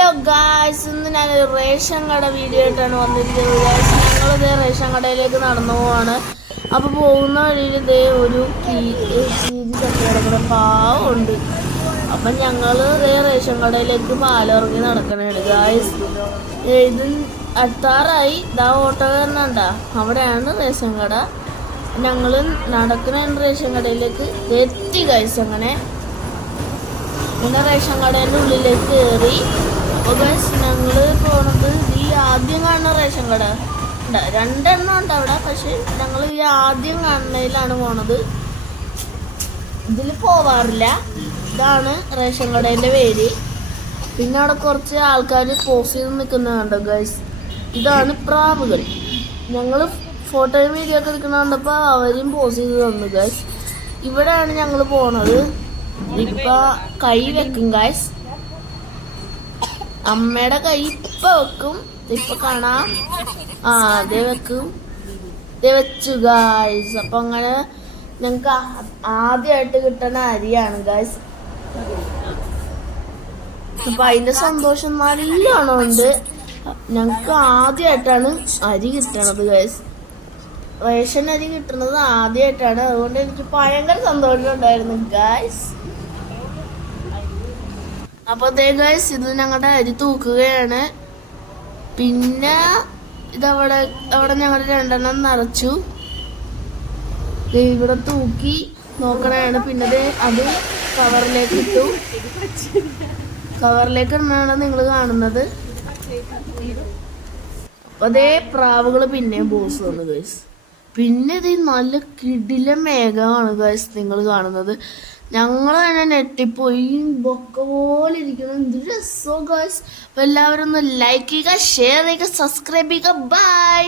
Hello guys, ഇന്ന് ഞാനൊരു ration കട വീഡിയോ ആയിട്ടാണ് വന്നിരിക്കുന്നത് ഗായ്സ്. ഞങ്ങളിതേ റേഷൻ കടയിലേക്ക് നടന്നു പോവാണ്. അപ്പോൾ പോകുന്ന വഴിയിൽ ഇതേ ഒരു കീരി തട്ടി കിടക്കുന്ന പാവമുണ്ട്. അപ്പം ഞങ്ങൾ ഇതേ റേഷൻ കടയിലേക്ക് പാലിറങ്ങി നടക്കണേണ് ഗായ്സ്. ഇത് എത്താറായി. ഇതാ ഓട്ടോക്കാരനുണ്ടാ, അവിടെയാണ് റേഷൻ കട. ഞങ്ങൾ നടക്കുന്ന റേഷൻ കടയിലേക്ക് എത്തി ഗായ്സ്. അങ്ങനെ റേഷൻ കടേൻ്റെ ഉള്ളിലേക്ക് കയറി. അപ്പോൾ ഗൈസ്, ഞങ്ങൾ പോണത് ഈ ആദ്യം കാണുന്ന റേഷൻ കട ഉണ്ട്, രണ്ടെണ്ണം ഉണ്ട് അവിടെ. പക്ഷെ ഞങ്ങൾ ഈ ആദ്യം കാണുന്നതിലാണ് പോണത്. ഇതിൽ പോവാറില്ല. ഇതാണ് റേഷൻ കടേൻ്റെ പേര്. പിന്നെ അവിടെ കുറച്ച് ആൾക്കാർ പോസ് ചെയ്ത് നിൽക്കുന്നുണ്ട് ഗൈസ്. ഇതാണ് പ്രാവുകൾ. ഞങ്ങൾ ഫോട്ടോയും വീഡിയോ ഒക്കെ നിൽക്കുന്ന കണ്ടപ്പോൾ അവരും പോസ് ചെയ്ത് തന്നു ഗൈസ്. ഇവിടെയാണ് ഞങ്ങൾ പോണത്. ഇപ്പൊ കൈ വെക്കും ഗൈസ്. അമ്മയുടെ കൈ ഇപ്പൊ വെക്കും. ഇപ്പൊ കാണാം. അതേ വെക്കും. ഇതേ വെച്ചു ഗൈസ്. അപ്പൊ അങ്ങനെ ഞങ്ങക്ക് ആദ്യമായിട്ട് കിട്ടുന്ന അരിയാണ് ഗൈസ്. അപ്പൊ അതിന്റെ സന്തോഷം നല്ലോണം ഉണ്ട്. ഞങ്ങക്ക് ആദ്യമായിട്ടാണ് അരി കിട്ടണത് ഗൈസ്. റേഷൻ അരി കിട്ടുന്നത് ആദ്യമായിട്ടാണ്. അതുകൊണ്ട് എനിക്ക് ഭയങ്കര സന്തോഷം ഉണ്ടായിരുന്നു ഗൈസ്. അപ്പൊ അതേ ഗൈസ്, ഇത് ഞങ്ങളുടെ അരി തൂക്കുകയാണ്. പിന്നെ ഇതവിടെ ഞങ്ങൾ രണ്ടെണ്ണം നിറച്ചു. ഇവിടെ തൂക്കി നോക്കണതാണ്. പിന്നെ അത് കവറിലേക്ക് ഇട്ടു. കവറിലേക്ക് ഇടുന്നതാണ് നിങ്ങൾ കാണുന്നത്. അപ്പൊ അതേ പ്രാവുകൾ പിന്നെയും ബോസ് വന്നു ഗൈസ്. പിന്നെ ഇത് നല്ല കിടില മേഘമാണ് ഗൈസ് നിങ്ങൾ കാണുന്നത്. ഞങ്ങൾ തന്നെ നെട്ടിപ്പോയി. ബൊക്ക പോലെ ഇരിക്കണം. എന്ത് രസോ ഗൈസ്. അപ്പൊ എല്ലാവരും ഒന്ന് ലൈക്ക് ചെയ്യുക, ഷെയർ ചെയ്യുക, സബ്സ്ക്രൈബ് ചെയ്യുക. ബൈ.